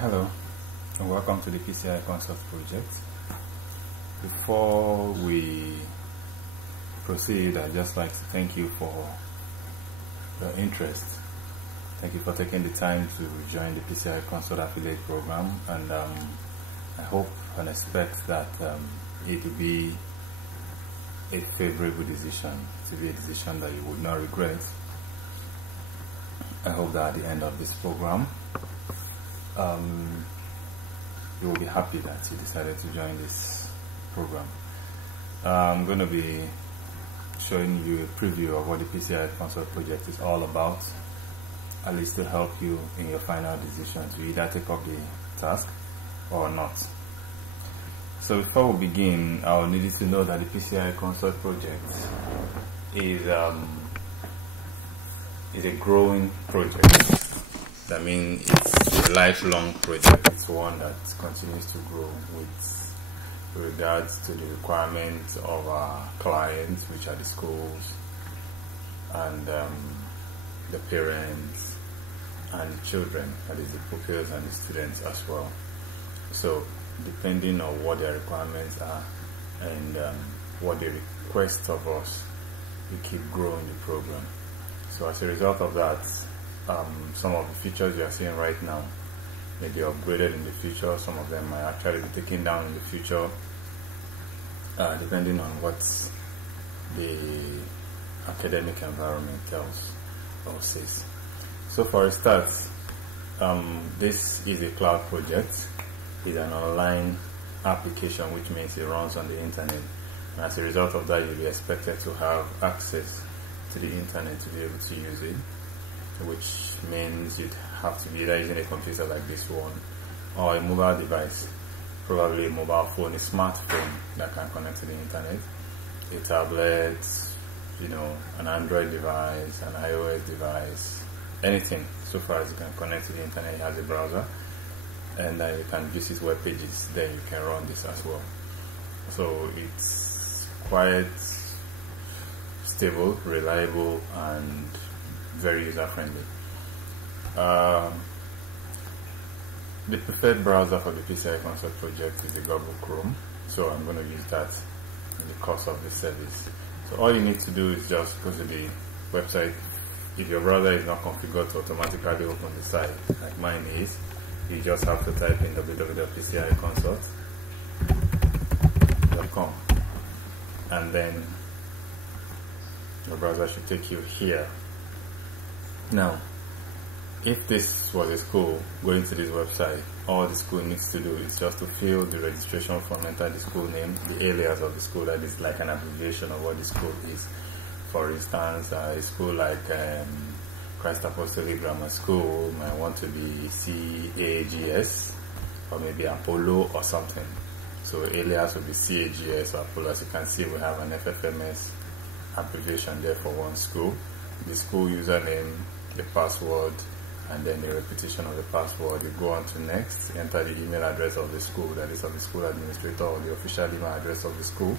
Hello and welcome to the PCI Consort project. Before we proceed, I'd just like to thank you for your interest. Thank you for taking the time to join the PCI Consort affiliate program, and I hope and expect that it will be a favorable decision, to be a decision that you would not regret. I hope that at the end of this program you will be happy that you decided to join this program. I'm going to be showing you a preview of what the PCI Consort project is all about, at least to help you in your final decision to either take up the task or not. So before we begin, I will need you to know that the PCI Consort project is a growing project. That means it's a lifelong project. It's one that continues to grow with regards to the requirements of our clients, which are the schools and the parents and the children, that is the pupils and the students as well. So depending on what their requirements are and what they request of us, we keep growing the program. So as a result of that, some of the features you are seeing right now may be upgraded in the future. Some of them might actually be taken down in the future, depending on what the academic environment tells or says. So for a start, this is a cloud project. It's an online application, which means it runs on the internet, and as a result of that, you'll be expected to have access to the internet to be able to use it, which means you'd have to be either using a computer like this one or a mobile device, probably a mobile phone, a smartphone that can connect to the internet, a tablet, an Android device, an iOS device, anything so far as you can connect to the internet. It has a browser, and you can visit web pages, then you can run this as well. So it's quite stable, reliable, and very user-friendly. The preferred browser for the PCI Consort project is the Google Chrome, so I'm going to use that in the course of this service. So all you need to do is just go to the website. If your browser is not configured to automatically open the site, like mine is, you just have to type in www.pciconsort.com, and then your browser should take you here. Now, if this was a school going to this website, all the school needs to do is just to fill the registration form, enter the school name, the alias of the school, that is like an abbreviation of what the school is. For instance, a school like Christ Apostolic Grammar School might want to be CAGS, or maybe Apollo or something. So alias will be CAGS or Apollo. As you can see, we have an FFMS abbreviation there for one school. The school username, the password, and then the repetition of the password. You go on to next, enter the email address of the school, that is of the school administrator, or the official email address of the school.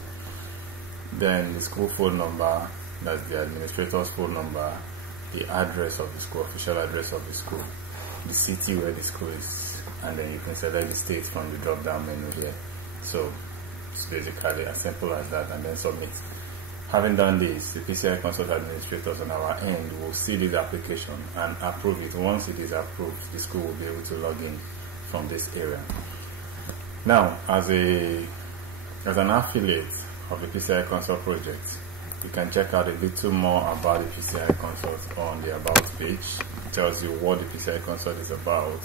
Then the school phone number, that's the administrator's phone number, the address of the school, official address of the school, the city where the school is, and then you can select the state from the drop down menu here. So it's basically as simple as that, and then submit. Having done this, the PCI Consort administrators on our end will see this application and approve it. Once it is approved, the school will be able to log in from this area. Now, as an affiliate of the PCI Consort project, you can check out a little more about the PCI Consort on the About page. It tells you what the PCI Consort is about.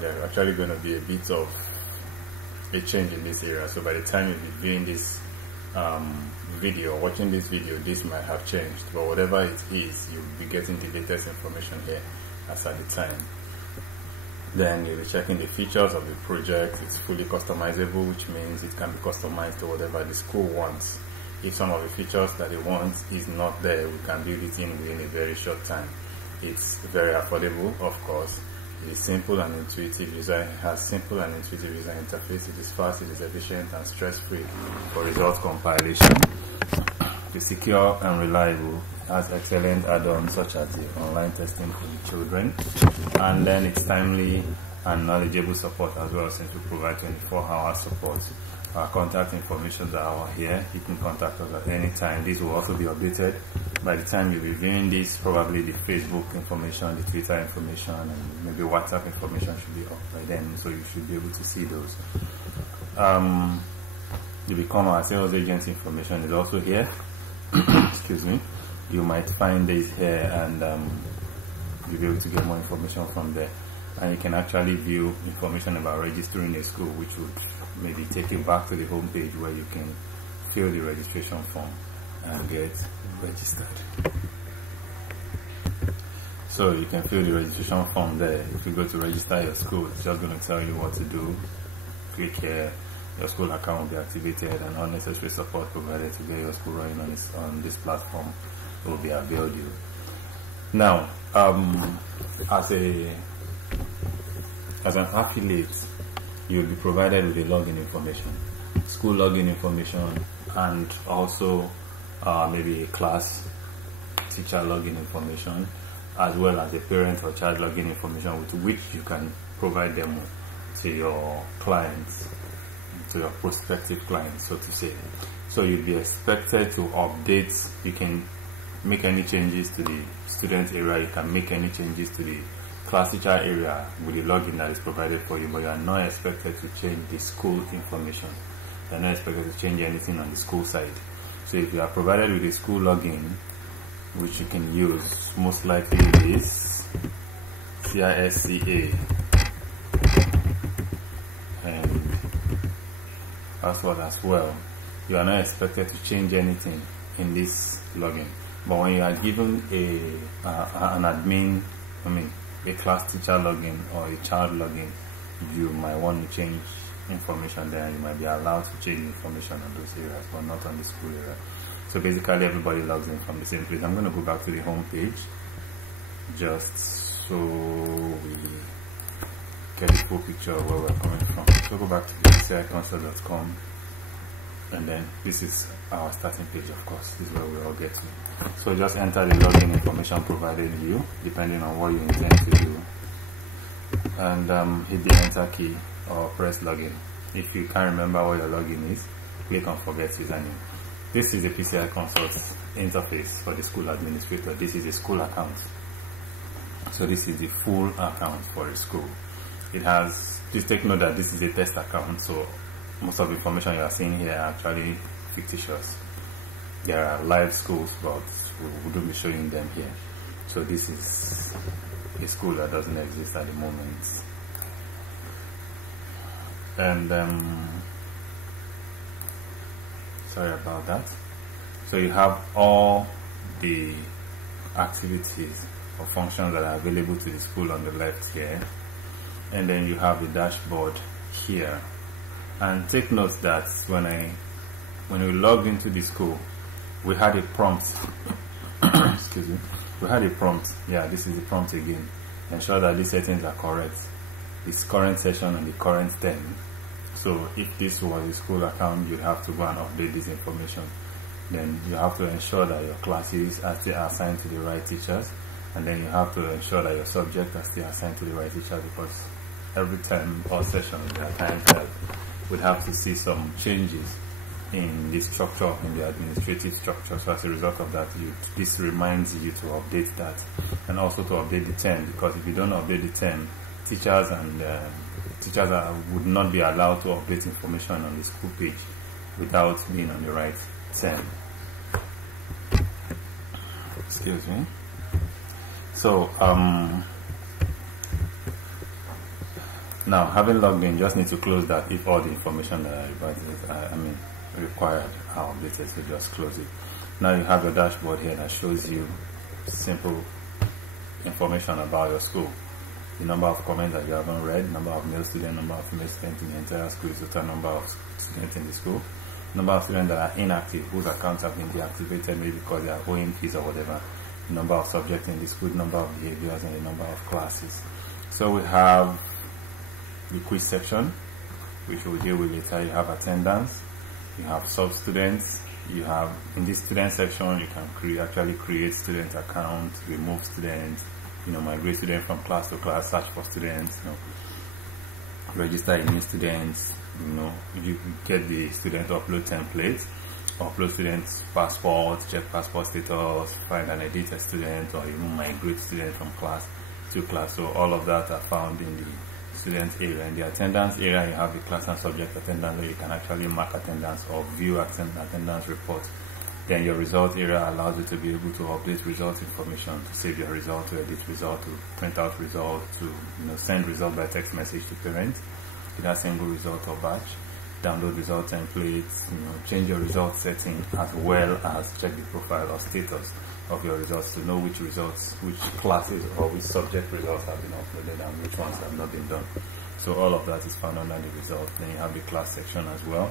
There's actually going to be a bit of a change in this area, so by the time you'll be viewing this video, watching this video, this might have changed, but whatever it is, you'll be getting the latest information here as at the time. Then you'll be checking the features of the project. It's fully customizable, which means it can be customized to whatever the school wants. If some of the features that they want is not there, we can build it in within a very short time. It's very affordable, of course. It is simple and intuitive user. It has simple and intuitive user interface. It is fast, it is efficient and stress-free for result compilation. It is secure and reliable. It has excellent add-ons such as the online testing for the children, and then it's timely and knowledgeable support as well, since we provide 24-hour support. Our contact information are here. You can contact us at any time. This will also be updated by the time you'll be viewing this. Probably the Facebook information, the Twitter information, and maybe WhatsApp information should be up by then, so you should be able to see those. You become our sales agent information is also here. Excuse me. You might find this here, and you'll be able to get more information from there. And you can actually view information about registering a school, which would maybe take you back to the home page where you can fill the registration form and get registered. So you can fill the registration form there. If you go to register your school, it's just going to tell you what to do. Click here, your school account will be activated, and all necessary support provided to get your school running on this platform will be availed you. Now, as an affiliate, you will be provided with a login information, school login information, and also maybe a class teacher login information, as well as a parent or child login information, with which you can provide them to your clients, to your prospective clients, so to say. So you'll be expected to update. You can make any changes to the student area, you can make any changes to the class teacher area with the login that is provided for you, but you are not expected to change the school information. You are not expected to change anything on the school side. So if you are provided with a school login, which you can use, most likely is CISCA and password as well, you are not expected to change anything in this login. But when you are given an admin, a class teacher login or a child login, you might want to change information there, and you might be allowed to change information on those areas, but not on the school area. So basically everybody logs in from the same place. I'm going to go back to the home page just so we get a full picture of where we're coming from. So go back to PCIConsort.com, and then this is our starting page. Of course, this is where we all get to. So just enter the login information provided you, depending on what you intend to do, and hit the enter key or press login. If you can't remember what your login is, click on forget username. This is the PCI Consort interface for the school administrator. This is a school account. So this is the full account for a school. It has, please take note that this is a test account, so most of the information you are seeing here are actually fictitious. There are live schools, but we wouldn't be showing them here. So this is a school that doesn't exist at the moment. And sorry about that. So you have all the activities or functions that are available to the school on the left here, and then you have the dashboard here. And take note that when we logged into the school, we had a prompt. Excuse me. We had a prompt. Yeah, this is the prompt again. Ensure that these settings are correct. This current session and the current term. So if this was a school account, you'd have to go and update this information. Then you have to ensure that your classes are still assigned to the right teachers, and then you have to ensure that your subjects are still assigned to the right teacher, because every time or session there are times that we'd have to see some changes in the structure, in the administrative structure. So as a result of that, this reminds you to update that, and also to update the term, because if you don't update the term, teachers would not be allowed to update information on the school page without being on the right term. Excuse me. So now, having logged in, just need to close that if all the information that required are updated, so just close it. Now you have your dashboard here that shows you simple information about your school. The number of comments that you haven't read, number of male students, number of female students in the entire school, total number of students in the school, number of students that are inactive, whose accounts have been deactivated, maybe because they are owing fees or whatever, the number of subjects in the school, number of behaviors, and the number of classes. So we have the quiz section, which we'll deal with later. You have attendance, you have sub-students, you have, in this student section, you can actually create student accounts, remove students, migrate students from class to class, search for students, register a new students, you get the student upload templates, upload students' passport, check passport status, find and edit a student, or even migrate student from class to class. So all of that are found in the student area. In the attendance area, you have the class and subject attendance, where you can actually mark attendance or view attendance reports. Then your result area allows you to be able to update result information, to save your result, to edit result, to print out result, to send result by text message to parents, either single result or batch, download result templates, change your result setting, as well as check the profile or status of your results to know which results, which classes or which subject results have been uploaded and which ones have not been done. So all of that is found under the result. Then you have the class section as well,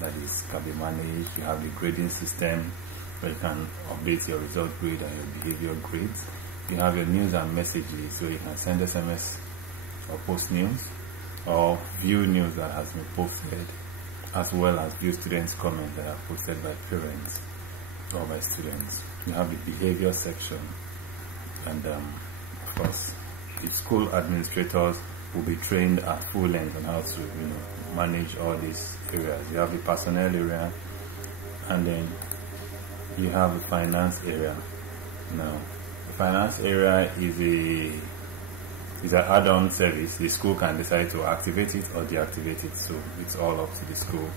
that is can be managed. You have the grading system, where you can update your result grade and your behavior grades. You have your news and messages, so you can send SMS or post news, or view news that has been posted, as well as view students' comments that are posted by parents or by students. You have the behavior section, and of course, the school administrators will be trained at full length on how to manage all these areas. You have the personnel area, and then you have the finance area. Now, the finance area is an add-on service. The school can decide to activate it or deactivate it, so it's all up to the school.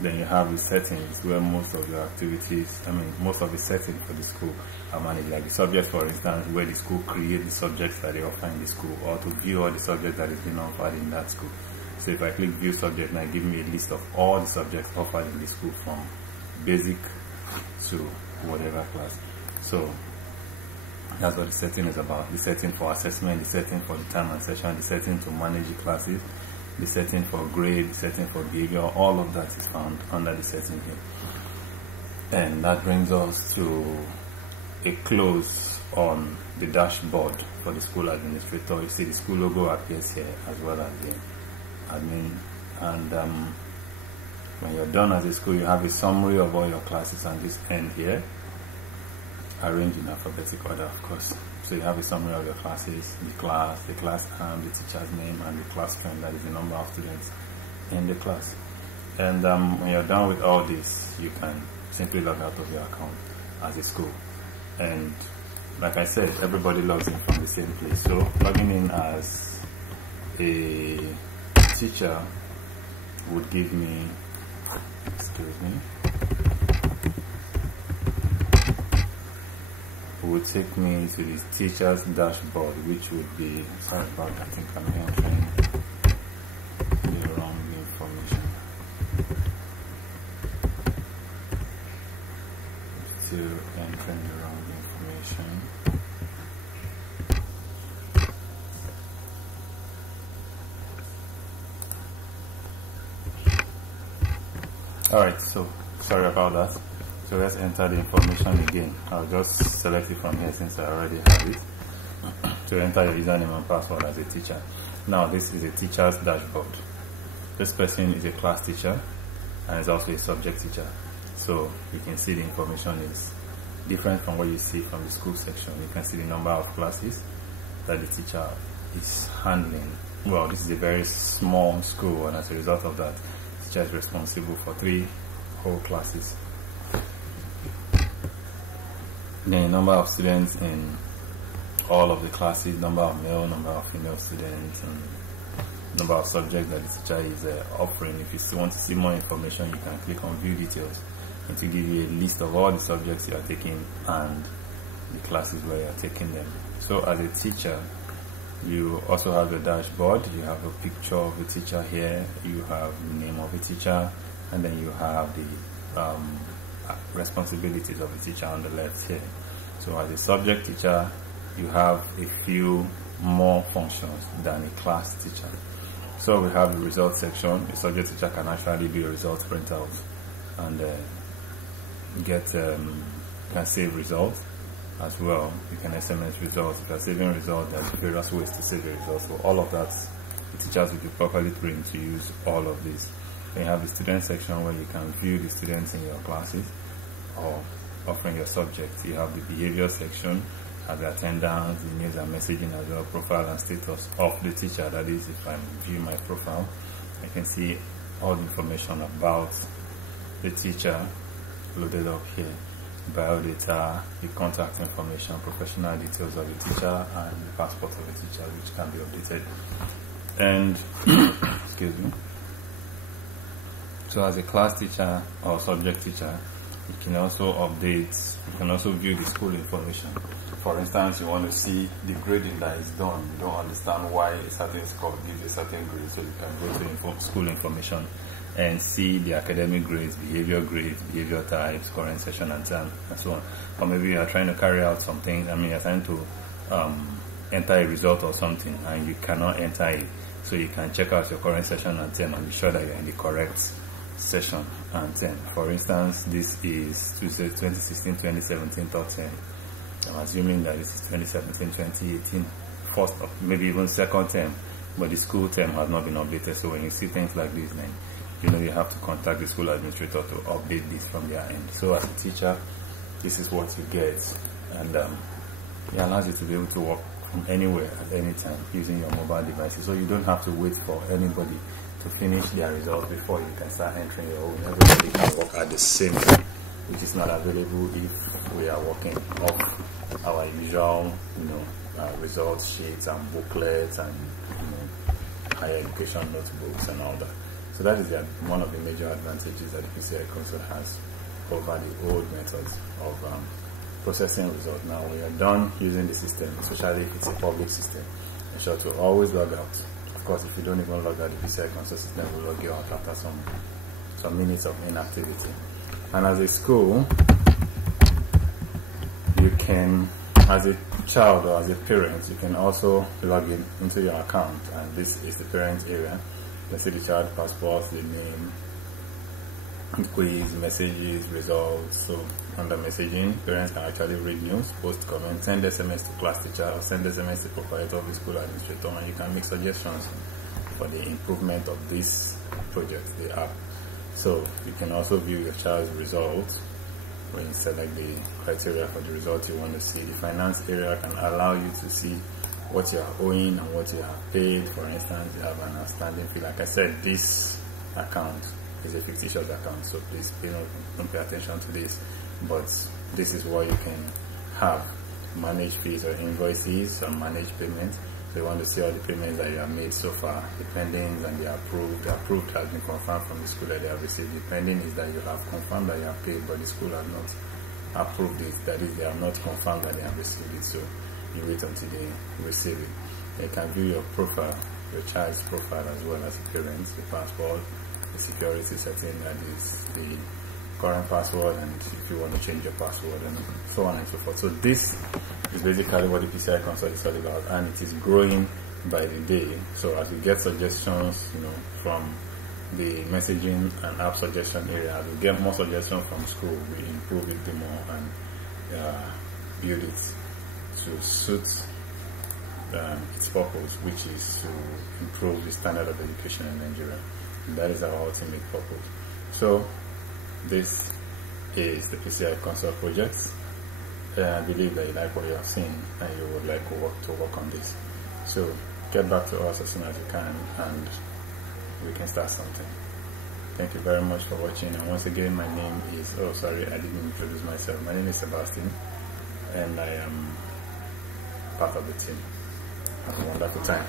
Then you have the settings, where most of your activities, most of the settings for the school are managed, like the subjects, for instance, where the school create the subjects that they offer in the school, or to view all the subjects that is being offered in that school. So if I click view subject, now give me a list of all the subjects offered in the school, from basic to whatever class. So that's what the setting is about. The setting for assessment, the setting for the time and session, the setting to manage the classes, the setting for grade, the setting for behavior. All of that is found under the setting here. And that brings us to a close on the dashboard for the school administrator. You see the school logo appears here, as well as the admin. And when you're done as a school, you have a summary of all your classes, and this end here, arranged in alphabetic order, of course. So you have a summary of your classes, the class name, the teacher's name, and the class strength, that is the number of students in the class. And when you're done with all this, you can simply log out of your account as a school. And like I said, everybody logs in from the same place. So logging in as a teacher would give me, would take me to the teacher's dashboard, which would be, sorry about that, I think I'm entering the wrong information. Still entering the wrong information. Alright, so sorry about that. So let's enter the information again. I'll just select it from here since I already have it. To enter your username and password as a teacher. Now this is a teacher's dashboard. This person is a class teacher and is also a subject teacher. So you can see the information is different from what you see from the school section. You can see the number of classes that the teacher is handling. Well, this is a very small school, and as a result of that, the teacher is responsible for 3 whole classes. Then number of students in all of the classes, number of male, number of female students, and number of subjects that the teacher is offering. If you still want to see more information, you can click on view details, and to give you a list of all the subjects you are taking and the classes where you are taking them. So as a teacher, you also have the dashboard. You have a picture of the teacher here, you have the name of the teacher, and then you have the responsibilities of the teacher on the left here. So as a subject teacher, you have a few more functions than a class teacher. So we have the results section. A subject teacher can actually do a results printout and can save results as well. You can SMS results. If you're saving results, there's various ways to save your results. So all of that, the teachers will be properly trained to use all of this. Then you have the student section, where you can view the students in your classes or offering your subjects. You have the behavior section, as the attendance, the news and messaging as well, profile and status of the teacher. That is, if I view my profile, I can see all the information about the teacher loaded up here. Biodata, the contact information, professional details of the teacher, and the passport of the teacher, which can be updated. And excuse me. So as a class teacher or subject teacher, you can also update, you can also view the school information. For instance, you want to see the grading that is done. You don't understand why a certain score gives a certain grade, so you can go to school information and see the academic grades, behavior types, current session and term, and so on. Or maybe you are trying to carry out something, you're trying to enter a result or something, and you cannot enter it. So you can check out your current session and term and be sure that you're in the correct session and term. For instance, this is 2016-2017 third term. I'm assuming that this is 2017-2018 first or maybe even second term, but the school term has not been updated. So when you see things like this, then you know you have to contact the school administrator to update this from their end. So as a teacher, this is what you get, and it allows you to be able to work from anywhere at any time using your mobile devices. So you don't have to wait for anybody to finish their results before you can start entering your own. Everybody can work at the same time, which is not available if we are working off our usual, results sheets and booklets and higher education notebooks and all that. So that is one of the major advantages that the PCI Consort has over the old methods of processing results. Now, when you're done using the system, especially if it's a public system, ensure to always log out. Of course, if you don't even log out, the PCI Consort system will log you out after some minutes of inactivity. And as a school, you can, as a child or as a parent, you can also log into your account, and this is the parent area. You can see the child passport, the name, quiz, messages, results. So under messaging, parents can actually read news, post comments, send SMS to class teacher, or send SMS to proprietor of the school administrator, and you can make suggestions for the improvement of this project, the app. So you can also view your child's results when you select the criteria for the results you want to see. The finance area can allow you to see what you are owing and what you have paid. For instance, you have an outstanding fee. Like I said, this account is a fictitious account, so please don't pay attention to this. But this is what you can have: manage fees or invoices, or manage payments. So you want to see all the payments that you have made so far, the pendings and the approved. The approved has been confirmed from the school that they have received. The pending is that you have confirmed that you have paid, but the school has not approved it. That is, they have not confirmed that they have received it. So you wait until they receive it. You can view your profile, your child's profile, as well as the parents, the passport, the security setting, that is the current password, and if you want to change your password, and so on and so forth. So this is basically what the PCI Consort is all about, and it is growing by the day. So as we get suggestions, from the messaging and app suggestion area, as we get more suggestions from school, we improve it the more and build it to suit its purpose, which is to improve the standard of education in Nigeria. And that is our ultimate purpose. So this is the PCI Consort project. I believe that you like what you have seen and you would like to work on this. So get back to us as soon as you can, and we can start something. Thank you very much for watching. And once again, my name is, I didn't introduce myself. My name is Sebastian, and I am part of the team. Have a wonderful time.